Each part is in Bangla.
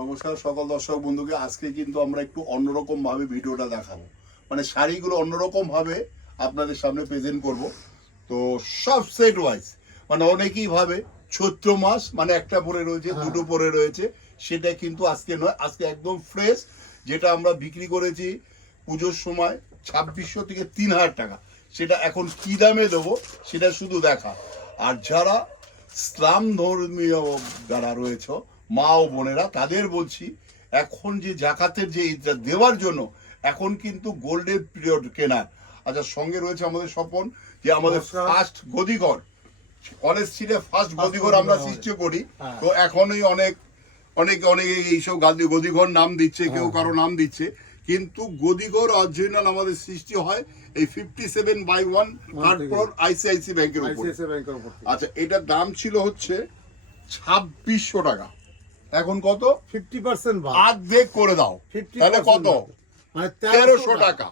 নমস্কার সকল দর্শক বন্ধুকে। আজকে কিন্তু আমরা একটু অন্যরকম ভাবে ভিডিওটা দেখাবো, মানে শাড়িগুলো অন্যরকম ভাবে আপনাদের সামনে প্রেজেন্ট করব। তো সব সেট ওয়াইজ, মানে অনেকেই ভাবে চৈত্র মাস মানে একটা পরে রয়েছে, দুটো পরে রয়েছে, সেটা কিন্তু আজকে নয়। আজকে একদম ফ্রেশ, যেটা আমরা বিক্রি করেছি পুজোর সময় 2600 থেকে 3000 টাকা, সেটা এখন কি দামে দেবো সেটা শুধু দেখা। আর যারা ইসলাম ধর্মীয় যারা রয়েছে মা ও বোনেরা, তাদের বলছি এখন যে জাকাতের যে ঈদটা দেওয়ার জন্য এখন কিন্তু গোল্ডের পিরিয়ড কেনার। আচ্ছা, সঙ্গে রয়েছে আমাদের স্বপন, যে আমাদের ফার্স্ট গদিঘর কলেজ স্ট্রিটে ফার্স্ট গদিঘর আমরা সৃষ্টি করি। তো এখনই অনেক অনেক অনেক এইসব গদিঘর নাম দিচ্ছে, কেউ কারো নাম দিচ্ছে, কিন্তু গদিঘর অরিজিনাল আমাদের সৃষ্টি হয় এই 57/1 তারপর আইসিআইসি ব্যাংকের উপর। আচ্ছা, এটার দাম ছিল হচ্ছে 2600 টাকা, এখন কত? 50% অর্ধেক করে দাও, তাহলে কত? মানে 1300 টাকা।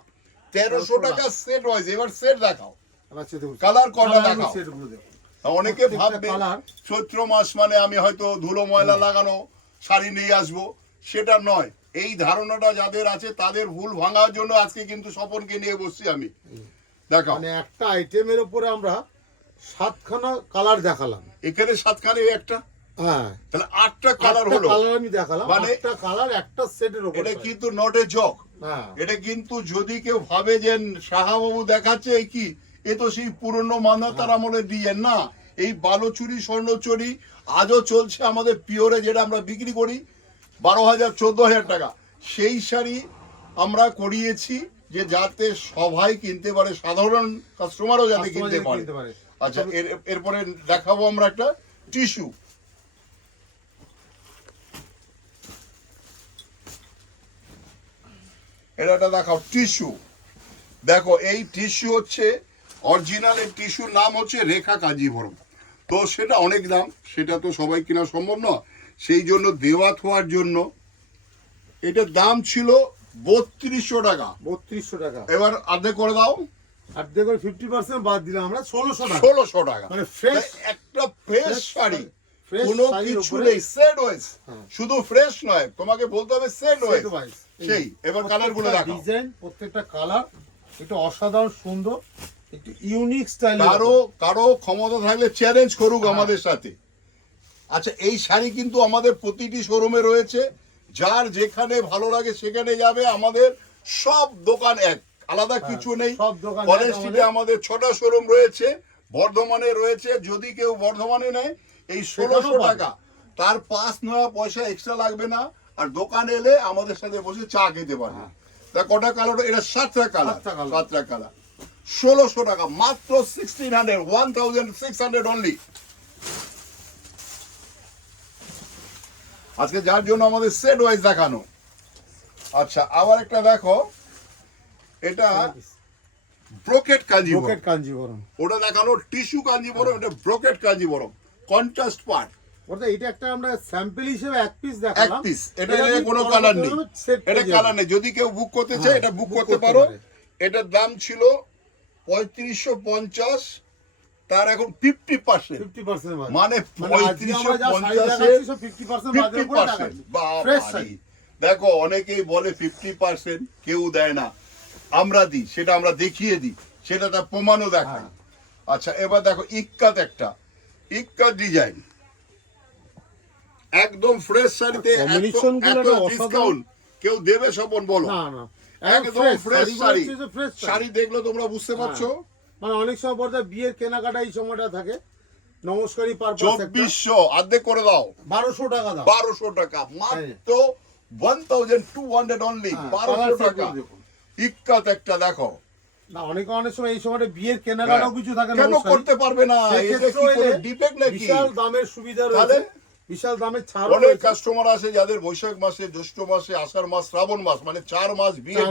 1300 টাকা সেট ওয়াইজ। এবার সেট দেখাও, কালার কটা দেখাও। অনেকে ভাববে চৈত্র মাস মানে আমি হয়তো ধুলো ময়লা লাগানো শাড়ি নিয়ে আসবো, সেটা নয়। এই ধারণাটা যাদের আছে তাদের ভুল ভাঙার জন্য আজকে কিন্তু স্বপনকে নিয়ে বসছি আমি। দেখো, মানে একটা আইটেমের উপরে আমরা 7খানা কালার দেখালাম, এখানে 7খানা, একটা, হ্যাঁ, তাহলে 8টা কালার হলো। কালার আমি দেখালাম, মানে একটা কালার একটা সেটের উপর। এটা কিন্তু নট এ জক। এটা কিন্তু যদি কেউ ভাবে যে শাহাবাবু দেখাচ্ছে এই কি, এ তো সেই পুরনো মান্যতার আমলের ডিজাইন না। এই বালুচুরি স্বর্ণচুরি আজও চলছে আমাদের পিওরে, যেটা আমরা বিক্রি করি 12,000 14,000 টাকা। সেই শাড়ি আমরা করিয়েছি যে যাতে সবাই কিনতে পারে, সাধারণ কাস্টমারও যাতে কিনতে পারে। আচ্ছা, এরপরে দেখাবো আমরা একটা টিস্যু। এটা দেখাও টিস্যু। দেখো, এই টিস্যু হচ্ছে অরিজিনাল, এই টিস্যুর নাম হচ্ছে রেখা কাঞ্জিভরম। তো সেটা অনেক দাম, সেটা তো সবাই কেনা সম্ভব নয়, সেই জন্য দেওয়া থোয়ার জন্য এটার দাম ছিল 3200 টাকা। 3200 টাকা। এবার অর্ধেক করে দাও, অর্ধেক করে 50% বাদ দিলাম আমরা 1600 টাকা। 1600 টাকা। মানে ফ্রেশ একটা ফ্রেশ শাড়ি, ফ্রেশ কোনো কিছু নেই, সেট ওয়াইজ। শুধু ফ্রেশ নয়, তোমাকে বলতে হবে সেট ওয়াইজ। সেই এবার কালার গুলো দেখো, ডিজাইন প্রত্যেকটা কালার একটু অসাধারণ সুন্দর, একটু ইউনিক স্টাইল। কারো ক্ষমতা থাকলে চ্যালেঞ্জ করুক আমাদের সাথে। আচ্ছা, এই শাড়ি কিন্তু আমাদের প্রতিটি শোরুমে রয়েছে, যার যেখানে ভালো লাগে সেখানে যাবে। আমাদের সব দোকান এক, আলাদা কিছু নেই। কলেজ স্ট্রিটে আমাদের 6টা শোরুম রয়েছে, বর্ধমানে রয়েছে। যদি কেউ বর্ধমানে নেয় এই 1600 টাকা, তার পাস নেওয়া পয়সা এক্সট্রা লাগবে না। আর দোকানে এলে আমাদের সাথে বসে চা খেতে পারবে। তা কটা কালার? এটা 7টা কালার, 7টা কালার। 1600 টাকা মাত্র, 1600 অনলি। আজকে যার জন্য আমাদের সেট ওয়াইজ দেখানো। আচ্ছা, আবার একটা দেখো, এটা ব্রোকেট কাঞ্জিভরম। ওটা দেখানো টিস্যু কাঞ্জিভরম, এটা ব্রোকেট কাঞ্জিভরম, কন্ট্রাস্ট পার্ট। ওটা এটা একটা আমরা স্যাম্পল হিসেবে এক পিস এক দেখালাম। পিস, এটা কোনো কালার নেই, এটা কালার নেই। যদি কেউ বুক করতে চায় এটা বুক করতে পারো। এটার দাম ছিল 3550, তার এখন 50%, মানে 50%। দেখো, অনেকেই বলে 50% কেউ দেয় না, আমরা দিই, সেটা আমরা দেখিয়ে দিই, সেটা তার প্রমাণও দেখাই। আচ্ছা, এবার দেখো ইক্কাত, একটা ইক্কাত ডিজাইন, একদম ফ্রেশ শাড়িতে এত ডিসকাউন্ট কেউ দেবে স্বপন, বলো? একদম ফ্রেশ শাড়ি। শাড়ি দেখলে তোমরা বুঝতে পারছো, মানে অনেক সময় পর্দা বিয়ের কেনাকাটা এই সময়টা থাকে, নমস্কারই পারপাস। 2400 অর্ধেক করে দাও, 1200 টাকা দাও। 1200 টাকা মাত্র, 1200 অনলি, 1200 টাকা। ইক্কাত একটা দেখো না, অনেক সময় এই সময়টা বিয়ের কেনাকাটাও কিছু থাকে না, কেন করতে পারবে না? এটা কি কোনো ডিফেক্ট নাকি? বিশাল দামের সুবিধা রয়েছে, বিশাল দামের ছাড়। অনেক কাস্টমার আছে যাদের বৈশাখ মাসে, জ্যৈষ্ঠ মাসে, আষাঢ় মাস, শ্রাবণ মাস, মানে 4 মাস বিয়ে।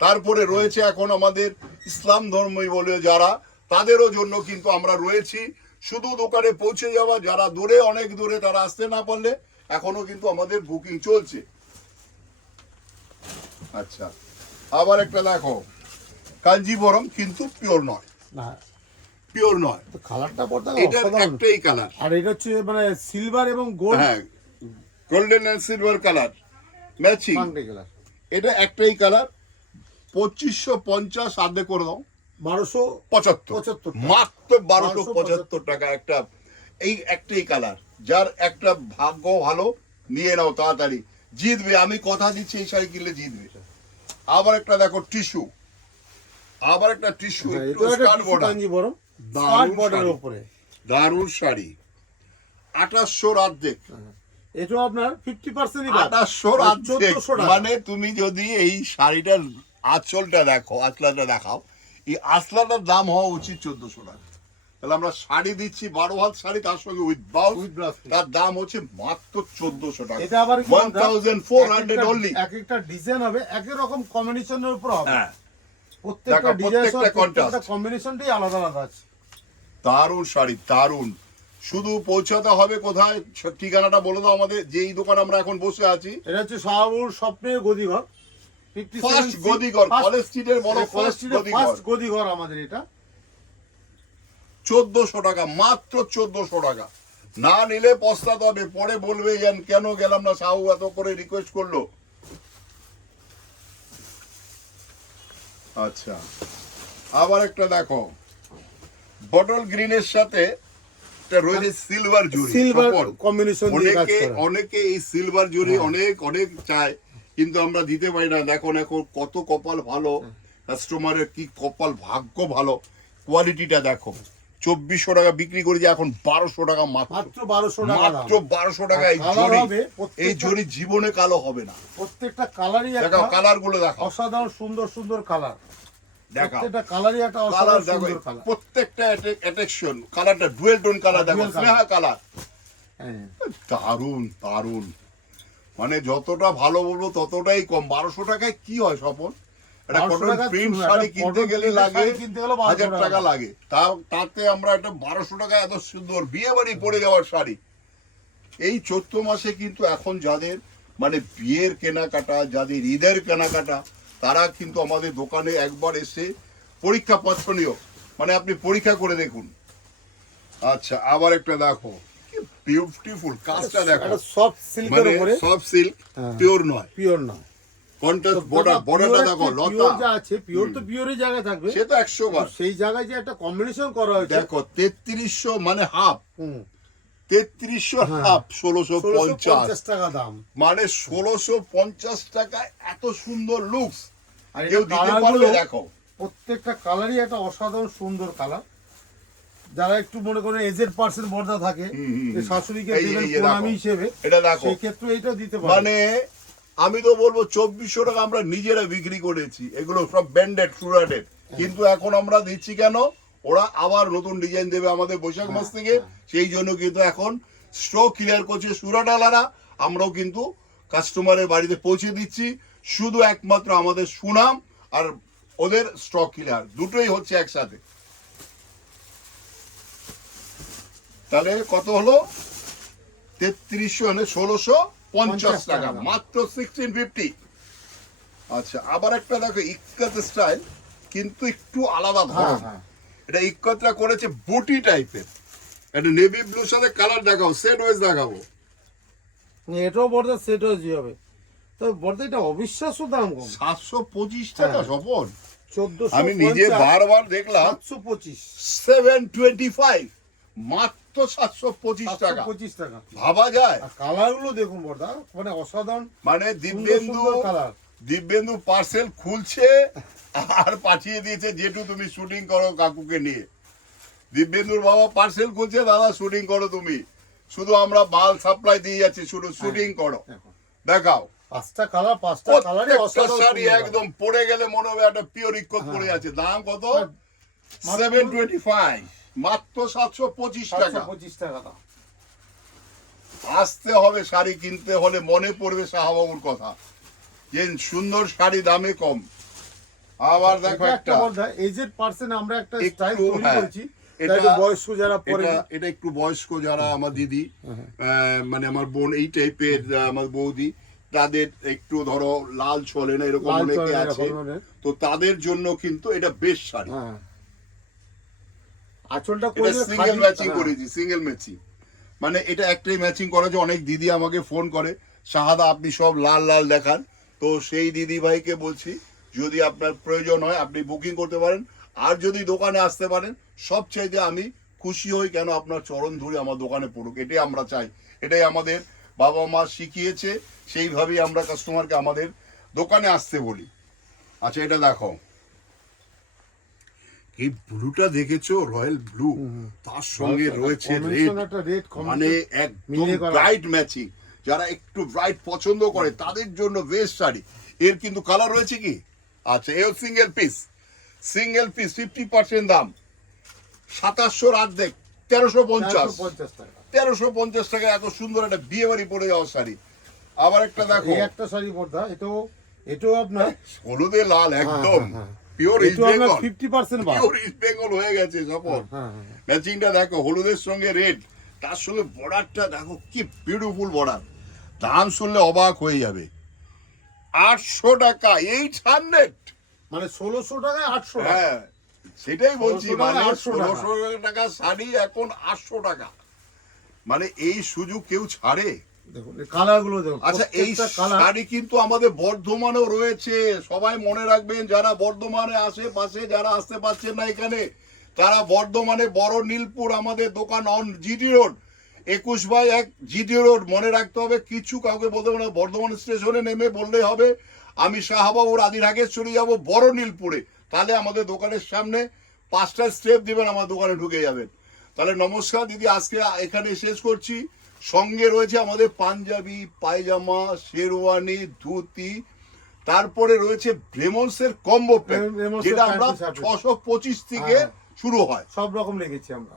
তারপরে রয়েছে এখন আমাদের ইসলাম ধর্মী বলে যারা, তাদেরও জন্য কিন্তু আমরা রয়েছি। শুধু দোকানে পৌঁছে যাওয়া, যারা দূরে, অনেক দূরে, তারা আসতে না পারলে এখনো কিন্তু আমাদের বুকিং চলছে। আচ্ছা, আবার একটা দেখো কাঞ্জিভরম, কিন্তু পিওর নয়, পিওর নয়। কালারটা পড়তে এটার একটাই কালার, আর এটা হচ্ছে মানে সিলভার এবং গোল্ড। হ্যাঁ, golden and silver colour matching, Bangla colour. এটা একটাই কালার, 2550 আর্ধেক করে দাও, 1275 মাত্র 1275 টাকা একটা, এই একটাই কালার। যার একটা ভাগ্য ভালো নিয়ে নাও তাড়াতাড়ি, জিতবে, আমি কথা দিচ্ছি এই শাড়ি কিনলে জিতবে। আবার একটা দেখো টিস্যু, আবার একটা টিস্যু, একটু স্কার্ট বর্ডার, দারুণ শাড়ি, 2800 অর্ধেক, এটা আপনার 50% 2800 অর্ধেক। মানে তুমি যদি এই শাড়িটার আঁচলটা দেখো, আঁচলাটা দেখাও, এই আঁচলাটার দাম হওয়া উচিত 1400 টাকা। তাহলে আমরা শাড়ি দিচ্ছি 12 হাত শাড়ি, তার সঙ্গে উইথ ব্লাউজ, তার দাম হচ্ছে মাত্র 1400 টাকা। এটা আবার 1400 অনলি। এক একটা ডিজাইন হবে এক এক রকম কম্বিনেশনের উপর হবে। হ্যাঁ, প্রত্যেকটা ডিজাইন প্রত্যেকটা কম্বিনেশনটাই আলাদা আলাদা আছে। দারুণ শাড়ি, দারুণ। শুধু পৌঁছাতে হবে কোথায়, ঠিকানাটা বলে দাও আমাদের, যেই দোকান আমরা এখন বসে আছি। এটা হচ্ছে শাহবাবুর স্বপ্নের গদিঘর, ফার্স্ট গদিঘর, কলেজ স্ট্রিটের বড় ফার্স্ট গদিঘর আমাদের এটা। 1400 টাকা, মাত্র 1400 টাকা। না নিলে পস্তাতে হবে, পরে বলবে যেন কেন গেলাম না, সাহু এত করে রিকোয়েস্ট করলো। আচ্ছা, আবার একটা দেখো, বটল গ্রিনের সাথে এটা রয়েছে সিলভার জুড়ি, সিলভার কম্বিনেশন দিয়ে কাজ করা। অনেকে এই সিলভার জুড়ি অনেক অনেক চায়, কিন্তু আমরা দিতে পারি না। দেখো দেখো কত কপাল ভালো কাস্টমারের, কি কপাল, ভাগ্য ভালো। কোয়ালিটিটা দেখো, 2400 টাকা বিক্রি করেছি, এখন 1200 টাকা মাত্র 1200 টাকা, মাত্র 1200 টাকা। এই জড়ি জীবনে কালো হবে না। প্রত্যেকটা কালারই দেখাও, কালার গুলো দেখো, অসাধারণ সুন্দর সুন্দর কালার। দেখাও, প্রত্যেকটা কালারই একটা কালার অসাধারণ দেখো, সুন্দর কালার। প্রত্যেকটা অ্যাট্রাকশন, কালারটা ডুয়েল টোন কালার দেখো, স্নেহা কালার, হ্যাঁ, দারুন দারুন। মানে যতটা ভালো বলবো ততটাই কম। 1200 টাকায় কি হয় স্বপন? একটা 1200 কটন টাকা প্রিন্ট চুল, শাড়ি একটা কিনতে cotton গেলে print লাগে শাড়ি কিনতে গেলে 1200 1000 টাকা লাগে, তাতে আমরা একটা 1200 টাকা এত সুন্দর বিয়ে বাড়ি পরে যাওয়ার শাড়ি। এই চৈত্র মাসে কিন্তু এখন যাদের মানে বিয়ের কেনাকাটা, যাদের ঈদের কেনাকাটা, তারা কিন্তু আমাদের দোকানে একবার এসে পরীক্ষা পছনীয়, মানে আপনি পরীক্ষা করে দেখুন। আচ্ছা, আবার একটা দেখো, কি বিউটিফুল কাজটা দেখো, একটা সফট সিল্কের মানে উপরে, সফট সিল্ক, পিওর নয়, পিওর না। কন্ট্রাস্ট বর্ডার, বর্ডারটা দেখো, লতা, যা আছে পিওর তো পিওরই জায়গা থাকবে, সে তো 100 বার। সেই জায়গায় যে একটা কম্বিনেশন করা হয়েছে দেখো 3300 মানে হাফ, হুম, 3300 হাফ 1650 টাকা দাম। মানে 1650 টাকায় এত সুন্দর লুকস আর কেউ এটা দিতে পারবে? কালারগুলো দেখো প্রত্যেকটা কালারই একটা অসাধারণ সুন্দর কালার। যারা একটু মনে করেন এজেড পার্সেন্ট বর্দা থাকে, যে শাশুড়িকে এই দেবেন যে দেখো, প্রণামী হিসেবে, এটা দেখো, সেই ক্ষেত্রে এটা দিতে পারে। মানে আমি তো বলবো 2400 টাকা আমরা নিজেরা বিক্রি করেছি, এগুলো সব ব্যান্ডেড সুরাটেড, কিন্তু এখন আমরা দিচ্ছি কেন? ওরা আবার নতুন ডিজাইন দেবে আমাদের বৈশাখ মাস থেকে, সেই জন্য কিন্তু এখন স্টক ক্লিয়ার করছে সুরাটালারা, আমরাও কিন্তু কাস্টমারের বাড়িতে পৌঁছে দিচ্ছি। শুধু একমাত্র আমাদের সুনাম আর ওদের স্টক ক্লিয়ার দুটোই হচ্ছে একসাথে। তাহলে কত হলো? 3300 মানে 1650 টাকা, মাত্র 1650। আচ্ছা, আবার একটা দেখো ইক্কাত স্টাইল, কিন্তু একটু আলাদা ধরন। এটা ইক্কাতটা করেছে বুটি টাইপের, একটা নেভি ব্লুর সাথে কালার দেখাও, সেট ওয়াইজ দেখাবো। এটাও বর্দা সেট হয়ে যাবে, তো বর্দা এটা অবিশ্বাস্য দাম কম, 725 টাকা স্বপন। 1450, আমি নিজে বারবার দেখলাম 725, 725, মাত্র 725 টাকা। 725 টাকা। ভাবা যায়? আর কালারগুলো দেখুন বর্দা, মানে অসাধারণ মানে দিব্যেন্দু, কালার। দিব্যেন্দু পার্সেল খুলছে আর পাঠিয়ে দিয়েছে, যেটু তুমি শুটিং করো কাকুকে নিয়ে। দিব্যেন্দুর বাবা পার্সেল খুলছে, দাদা শুটিং করো তুমি, শুধু আমরা মাল সাপ্লাই দিয়ে যাচ্ছি, শুধু শুটিং করো। দেখাও, পাঁচটা কালার, পাঁচটা কালারই প্রত্যেকটা অসাধারণ শাড়ি সুন্দর একদম পরে গেলে মনে হবে একটা পিওর ইক্কত পরে আছে। দাম কত? 725, মাত্র 725 টাকা। 725 টাকা দাম। আসতে হবে শাড়ি কিনতে হলে, মনে পড়বে শাহবাবুর কথা, যে সুন্দর শাড়ি দামে কম। আবার দেখো একটা বর্দা এজেড পার্সন, আমরা একটা একটু, স্টাইল তৈরি হ্যাঁ, করেছি, এটা এটা বয়স্ক যারা পরে, এটা একটু বয়স্ক যারা আমার দিদি, মানে আমার বোন, এই টাইপের আমার বৌদি, তাদের একটু ধরো লাল চলে না, এরকম লাল অনেকে চলে না, আছে, এরকম অনেক। তো তাদের জন্য কিন্তু এটা বেশ শাড়ি। হ্যাঁ, আঁচলটা এটা সিঙ্গেল ম্যাচিং করেছি, সিঙ্গেল ম্যাচিং, মানে এটা একটাই ম্যাচিং করা, যে অনেক দিদি আমাকে ফোন করে, শাহাদা আপনি সব লাল লাল দেখান। তো সেই দিদি ভাইকে বলছি যদি আপনার প্রয়োজন হয় আপনি বুকিং করতে পারেন, আর যদি দোকানে আসতে পারেন সবচাইতে আমি খুশি হই, কেন আপনার চরণ ধরে আমার দোকানে পড়ুক, এটাই আমরা চাই, এটাই আমাদের বাবা মা শিখিয়েছে, সেইভাবেই আমরা কাস্টমারকে আমাদের দোকানে আসতে বলি। আচ্ছা এটা দেখো, এই ব্লুটা দেখেছো, রয়্যাল ব্লু, তার সঙ্গে রয়েছে রেড, রেড মানে একদম ব্রাইট ম্যাচিং। যারা একটু ব্রাইট পছন্দ করে তাদের জন্য বেস্ট শাড়ি। এর কিন্তু কালার রয়েছে কি, আচ্ছা এও সিঙ্গেল পিস, 50% দাম, 2700 অর্ধেক, 1350 টাকা। 1350 টাকা এত সুন্দর একটা বিয়ে বাড়ি পরে যাওয়ার শাড়ি। আবার একটা দেখো, এই একটা শাড়ি বর্দা, এটাও আপনার হলুদে লাল, একদম পিওর ইস্ট এটাও আপনার বেঙ্গল, 50% বাদ। পিওর ইস্ট বেঙ্গল হয়ে গেছে সফল। ম্যাচিংটা দেখো, হলুদের সঙ্গে রেড, তার সঙ্গে বর্ডারটা দেখো কি বিউটিফুল বর্ডার। দাম শুনলে অবাক হয়ে যাবে, 800 টাকা, 800, মানে 1600 টাকায় 800 টাকা। হ্যাঁ সেটাই বলছি, 1600 মানে 800 টাকা। 1600 টাকা শাড়ি এখন 800 টাকা, মানে এই সুযোগ কেউ ছাড়ে? দেখুন এই কালারগুলো দেখুন। আচ্ছা এই প্রত্যেকটা কালার শাড়ি কিন্তু আমাদের বর্ধমানেও রয়েছে, সবাই মনে রাখবেন, যারা বর্ধমানে আশেপাশে যারা আসতে পারছেন না এখানে, তারা বর্ধমানে বড় নীলপুর আমাদের দোকান on GT road, 21/1 GT road, মনে রাখতে হবে, কিছু কাউকে বলতে হবে না, বর্ধমান স্টেশনে নেমে বললেই হবে আমি শাহবাবুর আদি ঢাকেশ্বরী যাবো বড় নীলপুরে, তাহলে আমাদের দোকানের সামনে 5টা স্টেপ দিবেন, আমার দোকানে ঢুকে যাবেন। তাহলে নমস্কার দিদি, আজকে এখানে শেষ করছি। সঙ্গে রয়েছে আমাদের পাঞ্জাবি, পায়জামা, শেরওয়ানি, ধুতি, তারপরে রয়েছে ব্রেমন্সের কম্বো প্যাক, ব্রেমন্সের যেটা আমরা প্যান্ট, শার্ট। 625 থেকে হ্যাঁ। শুরু হয়। সব রকম লেগেছি আমরা।